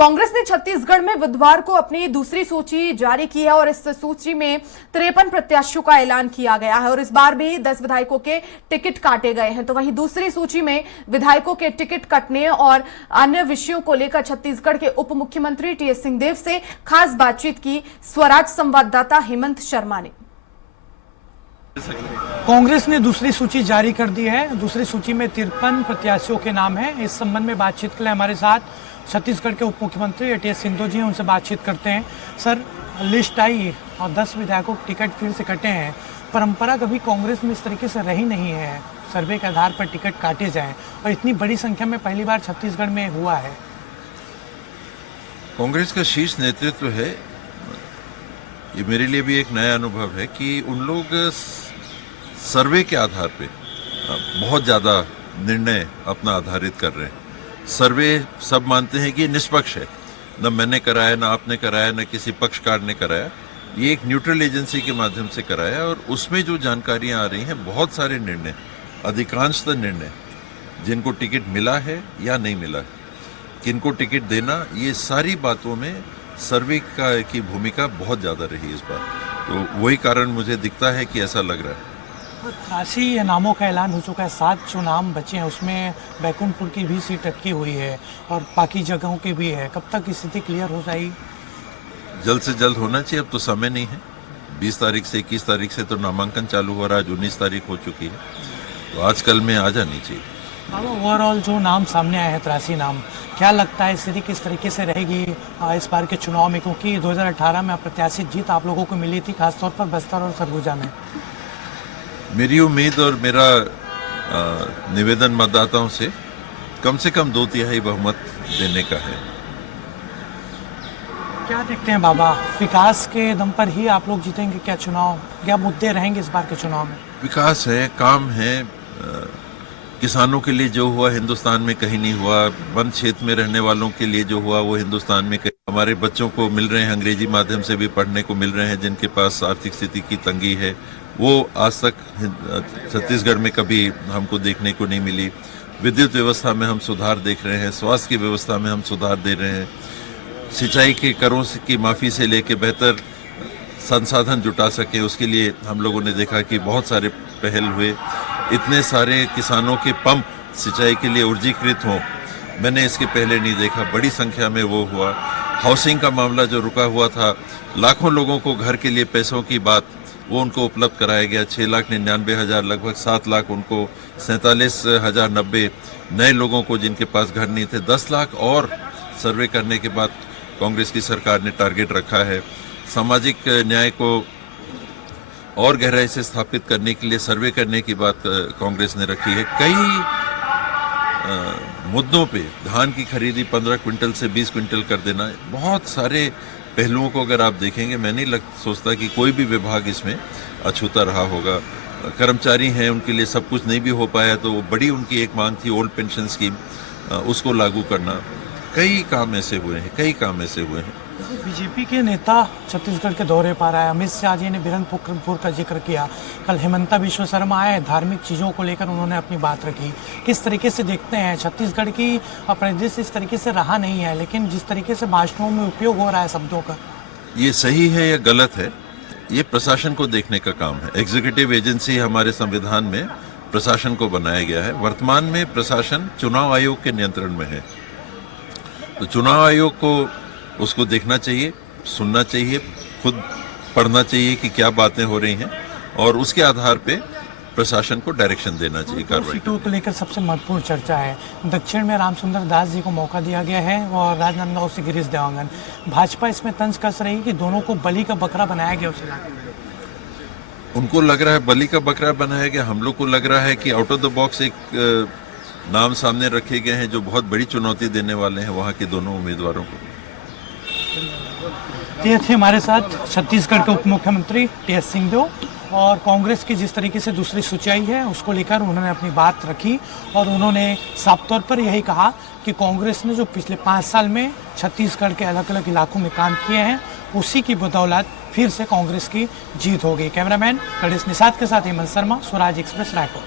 कांग्रेस ने छत्तीसगढ़ में बुधवार को अपनी दूसरी सूची जारी की है और इस सूची में 53 प्रत्याशियों का ऐलान किया गया है और इस बार भी 10 विधायकों के टिकट काटे गए हैं। तो वहीं दूसरी सूची में विधायकों के टिकट कटने और अन्य विषयों को लेकर छत्तीसगढ़ के उप मुख्यमंत्री टीएस सिंहदेव से खास बातचीत की स्वराज संवाददाता हेमंत शर्मा ने। कांग्रेस ने दूसरी सूची जारी कर दी है। दूसरी सूची में 53 प्रत्याशियों के नाम हैं। इस संबंध में बातचीत के लिए हमारे साथ छत्तीसगढ़ के उप मुख्यमंत्री टीएस सिंहदेव जी हैं, उनसे बातचीत करते हैं। सर, लिस्ट आई और 10 विधायकों के टिकट फिर से कटे हैं। परंपरा कभी कांग्रेस में इस तरीके से रही नहीं है, सर्वे के आधार पर टिकट काटे जाएं, और इतनी बड़ी संख्या में पहली बार छत्तीसगढ़ में हुआ है। कांग्रेस का शीर्ष नेतृत्व है, ये मेरे लिए भी एक नया अनुभव है कि उन लोग सर्वे के आधार पे बहुत ज़्यादा निर्णय अपना आधारित कर रहे हैं। सर्वे सब मानते हैं कि निष्पक्ष है, न मैंने कराया, न आपने कराया, न किसी पक्षकार ने कराया। ये एक न्यूट्रल एजेंसी के माध्यम से कराया और उसमें जो जानकारियां आ रही हैं, बहुत सारे निर्णय, अधिकांशतः निर्णय जिनको टिकट मिला है या नहीं मिला है, किनको टिकट देना, ये सारी बातों में सर्वे की भूमिका बहुत ज़्यादा रही इस बार। तो वही कारण मुझे दिखता है कि ऐसा लग रहा है। 83 नामों का ऐलान हो चुका है, 7 जो नाम बचे हैं उसमें बैकुंठपुर की भी सीट अटकी हुई है और बाकी जगहों की भी है। कब तक स्थिति क्लियर हो जाएगी? जल्द से जल्द होना चाहिए, अब तो समय नहीं है। 20 तारीख से 21 तारीख से तो नामांकन चालू हो रहा है, आज 19 तारीख हो चुकी है, तो आजकल में आ जानी चाहिए। ओवरऑल जो नाम सामने आए हैं 83 नाम, क्या लगता है स्थिति किस तरीके से रहेगी इस बार के चुनाव में? क्योंकि 2018 में अप्रत्याशित जीत आप लोगों को मिली थी, खासतौर पर बस्तर और सरगुजा में। मेरी उम्मीद और मेरा निवेदन मतदाताओं से कम 2/3 बहुमत देने का है। क्या देखते हैं बाबा, विकास के दम पर ही आप लोग जीतेंगे क्या चुनाव? क्या मुद्दे रहेंगे इस बार के चुनाव में? विकास है, काम है, किसानों के लिए जो हुआ हिंदुस्तान में कहीं नहीं हुआ, वन क्षेत्र में रहने वालों के लिए जो हुआ वो हिंदुस्तान में कहीं। हमारे बच्चों को मिल रहे हैं, अंग्रेजी माध्यम से भी पढ़ने को मिल रहे हैं, जिनके पास आर्थिक स्थिति की तंगी है, वो आज तक छत्तीसगढ़ में कभी हमको देखने को नहीं मिली। विद्युत व्यवस्था में हम सुधार देख रहे हैं, स्वास्थ्य की व्यवस्था में हम सुधार दे रहे हैं, सिंचाई के करों की माफ़ी से लेके बेहतर संसाधन जुटा सके उसके लिए हम लोगों ने देखा कि बहुत सारे पहल हुए। इतने सारे किसानों के पंप सिंचाई के लिए ऊर्जीकृत हों, मैंने इसके पहले नहीं देखा, बड़ी संख्या में वो हुआ। हाउसिंग का मामला जो रुका हुआ था, लाखों लोगों को घर के लिए पैसों की बात, वो उनको उपलब्ध कराया गया। 6,99,000, लगभग 7 लाख उनको, 47,090 नए लोगों को जिनके पास घर नहीं थे, 10 लाख और सर्वे करने के बाद कांग्रेस की सरकार ने टारगेट रखा है। सामाजिक न्याय को और गहराई से स्थापित करने के लिए सर्वे करने की बात कांग्रेस ने रखी है। कई मुद्दों पे, धान की खरीदी 15 क्विंटल से 20 क्विंटल कर देना, बहुत सारे पहलुओं को अगर आप देखेंगे, मैं नहीं सोचता कि कोई भी विभाग इसमें अछूता रहा होगा। कर्मचारी हैं, उनके लिए सब कुछ नहीं भी हो पाया, तो बड़ी उनकी एक मांग थी ओल्ड पेंशन स्कीम, उसको लागू करना। कई काम ऐसे हुए हैं। बीजेपी के नेता छत्तीसगढ़ के दौरे पर आए, अमित शाह जी ने बिरनपुर का जिक्र किया। कल हेमंता विश्व शर्मा आए, धार्मिक चीज़ों को लेकर उन्होंने अपनी बात रखी। किस तरीके से देखते हैं छत्तीसगढ़ की प्रदेश इस तरीके से रहा नहीं है, लेकिन जिस तरीके से भाषणों में उपयोग हो रहा है शब्दों का, ये सही है या गलत है, ये प्रशासन को देखने का काम है। एग्जीक्यूटिव एजेंसी हमारे संविधान में प्रशासन को बनाया गया है। वर्तमान में प्रशासन चुनाव आयोग के नियंत्रण में है, तो चुनाव आयोग को उसको देखना चाहिए, सुनना चाहिए, खुद पढ़ना चाहिए कि क्या बातें हो रही हैं, और उसके आधार पे प्रशासन को डायरेक्शन देना चाहिए। कार्रवाई सीटों को लेकर सबसे महत्वपूर्ण चर्चा है। दक्षिण में रामसुंदर दास जी को मौका दिया गया है और राजनांदगांव से गिरीश देवांगन। भाजपा इसमें तंज कस रही कि दोनों को बलि का बकरा बनाया गया उस इलाके में। उनको लग रहा है बलि का बकरा बनाया गया, हम लोग को लग रहा है कि आउट ऑफ द बॉक्स एक नाम सामने रखे गए हैं जो बहुत बड़ी चुनौती देने वाले हैं वहाँ के दोनों उम्मीदवारों को। ये थे हमारे साथ छत्तीसगढ़ के उप मुख्यमंत्री टीएस सिंहदेव, और कांग्रेस की जिस तरीके से दूसरी सूची आई है उसको लेकर उन्होंने अपनी बात रखी और उन्होंने साफ तौर पर यही कहा कि कांग्रेस ने जो पिछले 5 साल में छत्तीसगढ़ के अलग अलग इलाकों में काम किए हैं, उसी की बदौलत फिर से कांग्रेस की जीत होगी। कैमरामैन गणेश निषाद के साथ हेमंत शर्मा, स्वराज एक्सप्रेस, रायपुर।